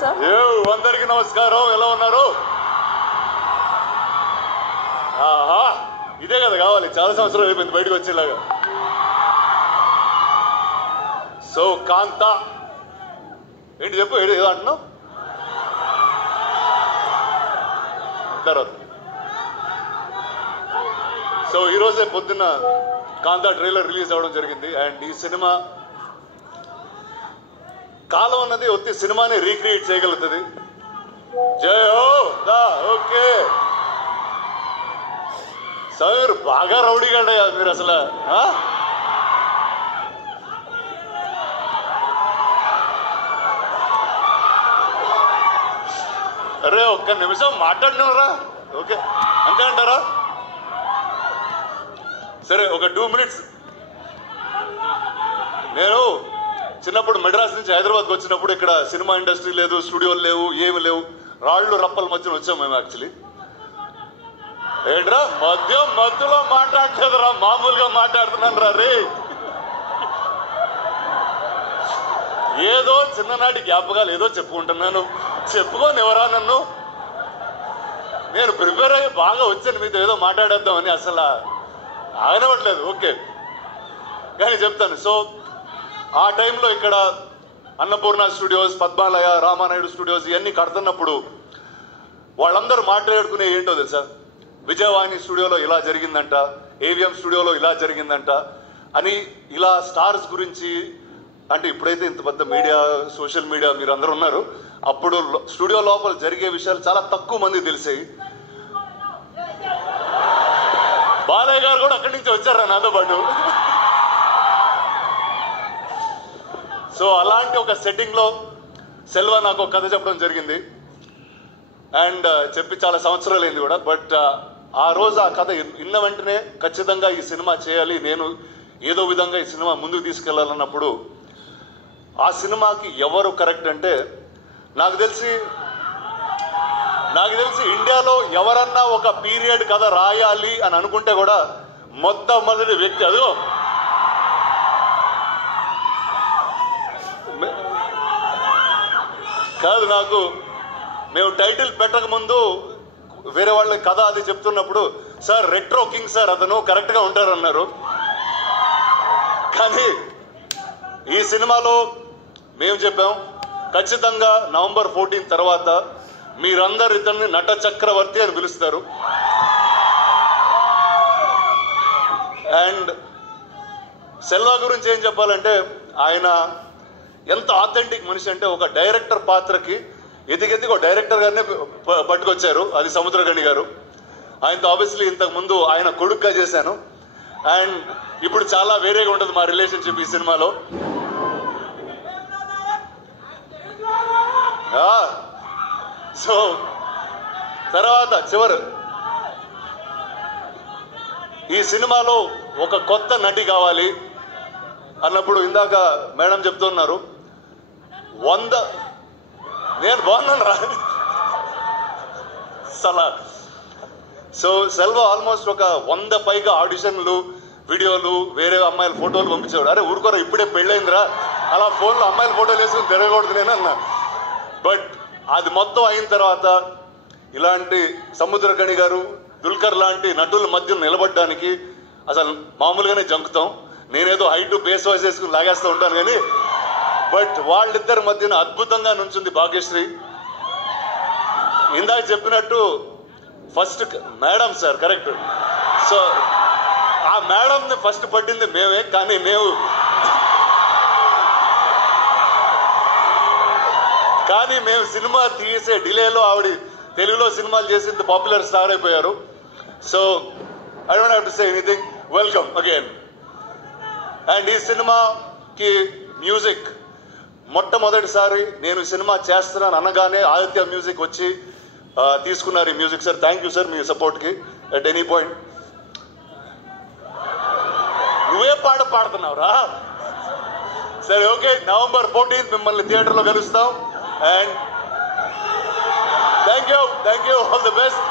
sir. అందరికీ నమస్కారం. ఎలా ఉన్నారు? ఆహా, ఇదే కదా కావాలి. చాలా సంవత్సరాలు అయిపోయింది బయటకు వచ్చేలాగా. సో కాంత ఏంటి చెప్పు, ఏదో అంటున్నావు తర్వాత. సో ఈరోజే పొద్దున్న కాంతా ట్రైలర్ రిలీజ్ అవ్వడం జరిగింది. అండ్ ఈ సినిమా కాలం అన్నది ఒత్తి సినిమాని రీక్రియేట్ చేయగలుగుతుంది. జై హో దా. ఓకే సార్, బాగా రౌడీగా మీరు అసలు. అరే ఒక్క నిమిషం మాట్లాడినవరా? ఓకే అంతే అంటారా? సరే ఒక 2 minutes. నేను చిన్నప్పుడు మెడ్రాస్ నుంచి హైదరాబాద్కి వచ్చినప్పుడు ఇక్కడ సినిమా ఇండస్ట్రీ లేదు, స్టూడియోలు లేవు, ఏమి లేవు. రాళ్ళు రప్పల మధ్యన వచ్చాం మేము. యాక్చువల్లీ ఏంట్రా మధ్యలో మాట్లాడలేదురా, మామూలుగా మాట్లాడుతున్నాను రా రే. ఏదో చిన్ననాటి జ్ఞాపకాలు ఏదో చెప్పుకుంటున్నాను. చెప్పుకోని ఎవరా నన్ను? నేను ప్రిపేర్ అయ్యి బాగా వచ్చాను మీతో ఏదో మాట్లాడేద్దామని. అసలు ఆగనవట్లేదు. ఓకే కానీ చెప్తాను. సో ఆ టైంలో ఇక్కడ అన్నపూర్ణ స్టూడియోస్, పద్మాలయ, రామానాయుడు స్టూడియోస్ ఇవన్నీ కడుతున్నప్పుడు వాళ్ళందరూ మాట్లాడుకునే ఏంటో తెలుసా? విజయవాణి స్టూడియోలో ఇలా జరిగిందంట, ఏవిఎం స్టూడియోలో ఇలా జరిగిందంట అని, ఇలా స్టార్స్ గురించి. అంటే ఇప్పుడైతే ఇంత పెద్ద మీడియా, సోషల్ మీడియా మీరు అందరూ ఉన్నారు. అప్పుడు స్టూడియో లోపల జరిగే విషయాలు చాలా తక్కువ మంది తెలిసాయి. బాలయ్య గారు కూడా అక్కడి నుంచి వచ్చారా నాతో పాటు. సో అలాంటి ఒక సెట్టింగ్ లో సెల్వ నాకు ఒక కథ చెప్పడం జరిగింది. అండ్ చెప్పి చాలా సంవత్సరాలు అయింది కూడా. బట్ ఆ రోజు ఆ కథ విన్న వెంటనే ఖచ్చితంగా ఈ సినిమా చేయాలి, నేను ఏదో విధంగా ఈ సినిమా ముందుకు తీసుకెళ్లాలన్నప్పుడు ఆ సినిమాకి ఎవరు కరెక్ట్ అంటే, నాకు తెలిసి ఇండియాలో ఎవరన్నా ఒక పీరియడ్ కథ రాయాలి అని అనుకుంటే కూడా మొట్టమొదటి వ్యక్తి అదిగో కాదు. నాకు మేము టైటిల్ పెట్టక ముందు వేరే వాళ్ళ కథ అది చెప్తున్నప్పుడు, సార్ రెట్రో కింగ్ సార్ అతను కరెక్ట్గా ఉంటారన్నారు. కానీ ఈ సినిమాలో మేము చెప్పాం ఖచ్చితంగా నవంబర్ 14 తర్వాత మీరందరు ఇతన్ని నట చక్రవర్తి అని పిలుస్తారు. అండ్ సెల్వా గురించి ఏం చెప్పాలంటే, ఆయన ఎంత ఆథెంటిక్ మనిషి అంటే, ఒక డైరెక్టర్ పాత్రకి ఎదిగెదిగి ఒక డైరెక్టర్ గారినే పట్టుకొచ్చారు. అది సముద్రగణి గారు. ఆయనతో ఆబ్వియస్లీ ఇంతకు ముందు ఆయన కొడుకుగా చేశాను. అండ్ ఇప్పుడు చాలా వేరేగా ఉంటుంది మా రిలేషన్షిప్ ఈ సినిమాలో. సో తర్వాత ఈ సినిమాలో ఒక కొత్త నటి కావాలి అన్నప్పుడు ఇందాక మేడం చెప్తున్నారు 100. నేను బాగున్నాను రా సలా. సో సెల్వ ఆల్మోస్ట్ ఒక 100 పైగా ఆడిషన్లు, వీడియోలు, వేరే అమ్మాయిల ఫోటోలు పంపించేవాడు. అరే ఊరుకోరా, ఇప్పుడే పెళ్ళైందిరా, అలా ఫోన్లో అమ్మాయిల ఫోటోలు వేసుకుని తిరగకూడదు నేను అన్నా. బట్ అది మొత్తం అయిన తర్వాత ఇలాంటి సముద్రగణి గారు, దుల్కర్ లాంటి నటుల మధ్య నిలబడడానికి అసలు మామూలుగానే జంకుతాం. నేనేదో హైట్ బేస్ వాయిస్ వేసుకుని లాగేస్తూ ఉంటాను కానీ, బట్ వాళ్ళిద్దరి మధ్యన అద్భుతంగా నుంచుంది భాగ్యశ్రీ. ఇందాక చెప్పినట్టు first madam sir correct. So ఆ మేడంని ఫస్ట్ పట్టింది మేమే. కానీ మేము సినిమా తీసే డిలేలో ఆవిడ తెలుగులో సినిమాలు చేసి పాపులర్ స్టార్ అయిపోయారు. So I don't have to say anything. Welcome again. And ఈ సినిమాకి మ్యూజిక్ మొట్టమొదటిసారి నేను సినిమా చేస్తున్నాను అనగానే ఆదిత్య మ్యూజిక్ వచ్చి తీసుకున్నారు ఈ music. Sir thank you sir మీ సపోర్ట్కి అట్ ఎనీ పాయింట్. నువ్వే పాట పాడుతున్నావురా? సరే ఓకే, నవంబర్ 14 మిమ్మల్ని థియేటర్లో కలుస్తాం. And thank you, all the best.